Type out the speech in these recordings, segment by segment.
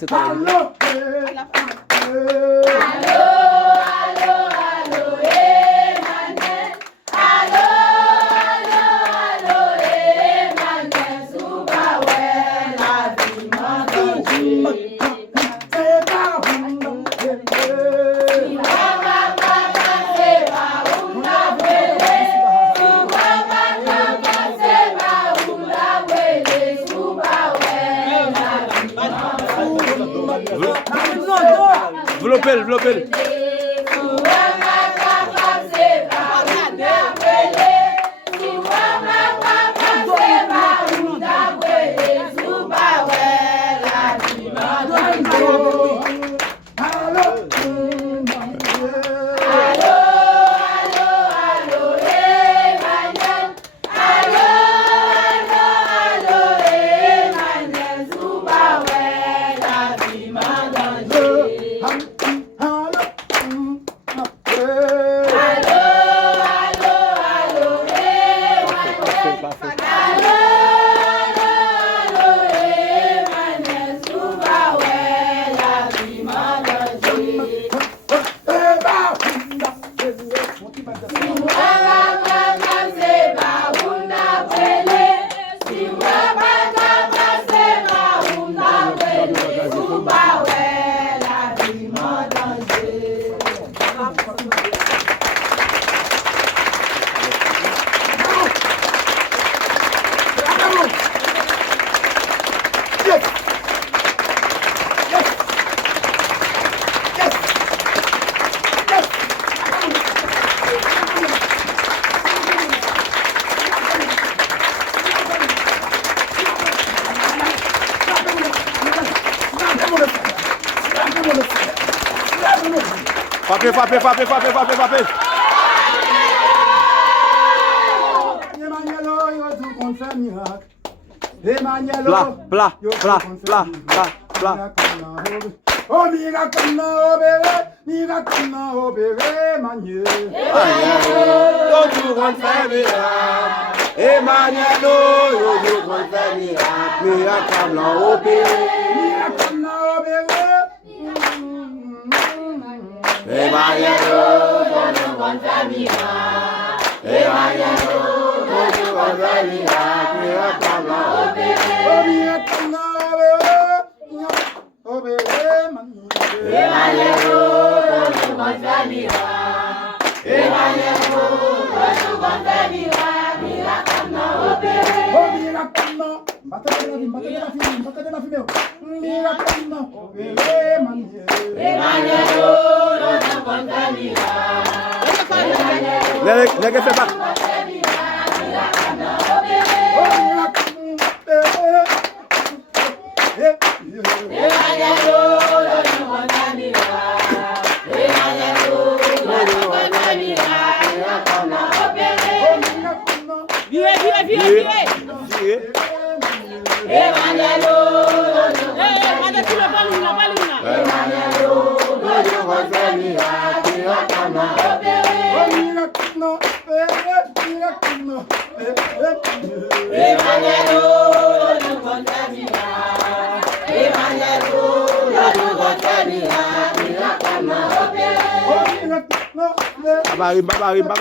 passer par là. Vlopel. Papé. Pla. Oh, mira comme oh bébé, manier. Emmanuel, yo confie mira comme oh bébé. Emmanuel, yo confie mira comme oh bébé. Babarim.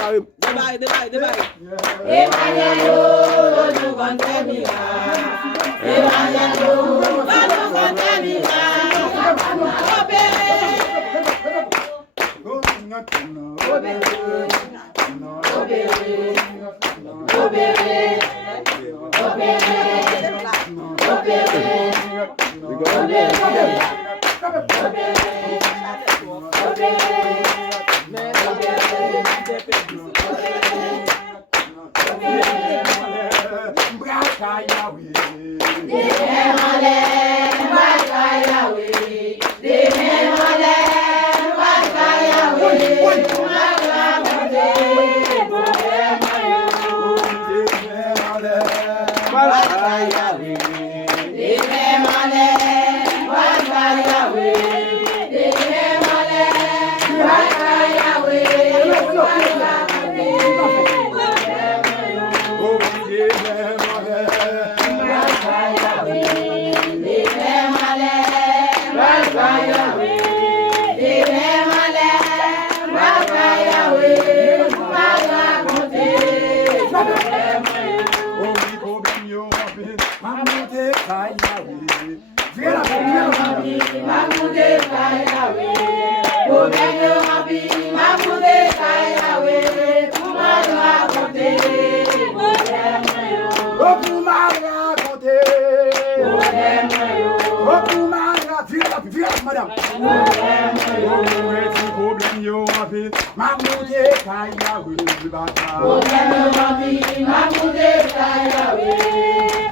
Madame, problème yo api, Mahmoudé kaya oui bata. Problème api, Mahmoudé kaya oui.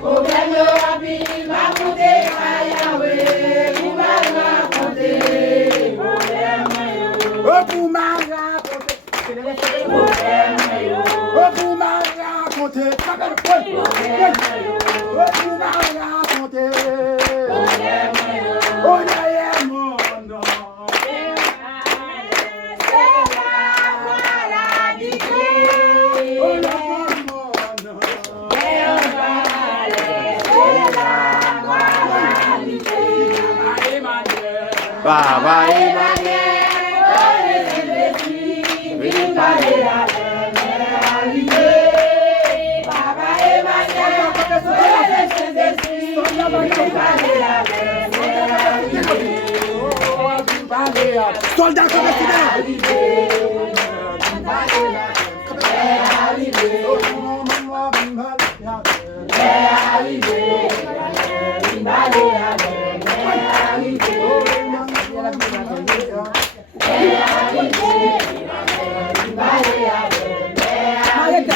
Problème api, Mahmoudé kaya oui. Pour ma raconter, problème yo. Oh pour ma raconter, Problème yo. oh pour ma raconter, oh pour ma raconter, oh yeah mon nom. Baba Emmanuel, Soldat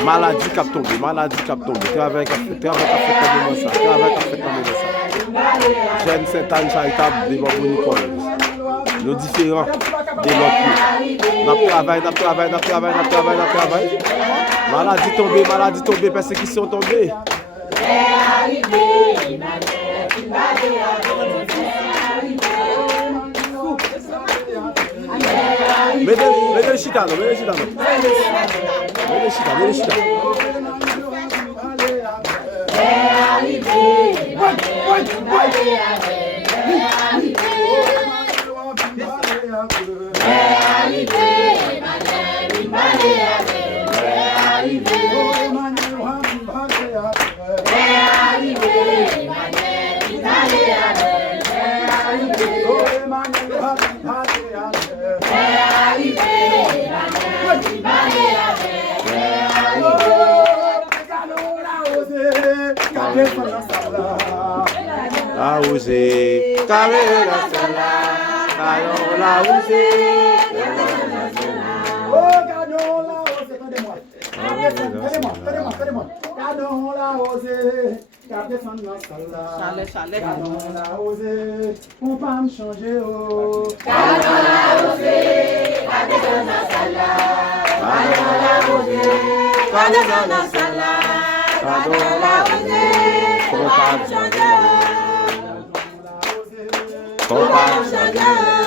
maladie cap tombé, maladie cap tombé. Travail cap fait comme ça, travail cap fait comme ça. Jeune Sainte-Anne charitable devant pour Nicole. Nous différents de l'autre. N'a travail. Maladie tombée, persécution tombée. Mets le chita. La osé, carré la sala, caillon la osé. Oh, gardons la osé, attendez-moi. Gardons la osé, gardez son la sala. Gardons la osé, on va me changer, oh. Gardons la osé, gardez son la sala. Gardons la osé, gardez son la sala. Gardons la osé, on va me changer. Compa changer.